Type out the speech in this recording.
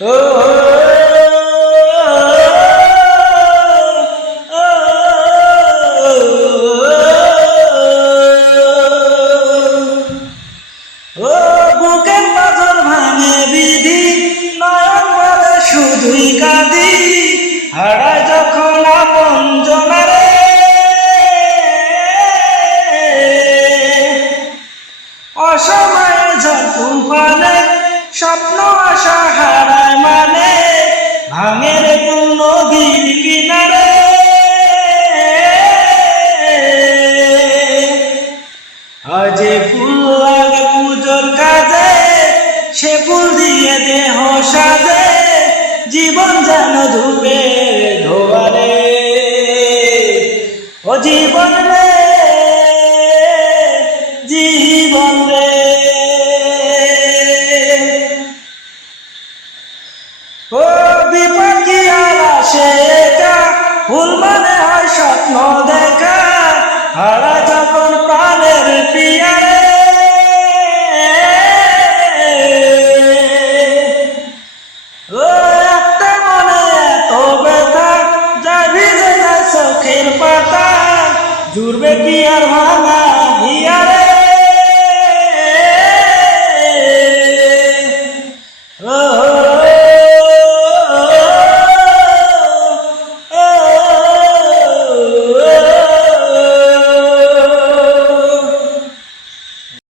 ও ও বুকের পাথর ভাঙে বিধি, নয়ন বলে শুধুই কাঁদি, হারায় যখন আপন জনারে, অসময়ে ঝড় তুফানে স্বপ্ন আশা হারায় মানে, ভাঙে রে কোন নদীর কিনারে। আজে ফুল লাগে পুজোর কাজে, সে ফুল দিয়ে দেহ সাজে, জীবন যেন ধুবে ধোয়ারে। ও জীবন রে, জীবন রে, ও বিপদ কি আর আসে একা, ভুল মানে হয় স্বপ্ন দেখা, হারা যখন প্রাণের পিয়ারে। ও একটা মনে এত ব্যথা, যা ভিজে যায় চোখের পাতা, জুড়বে কি আর ভাঙা হিয়ারে।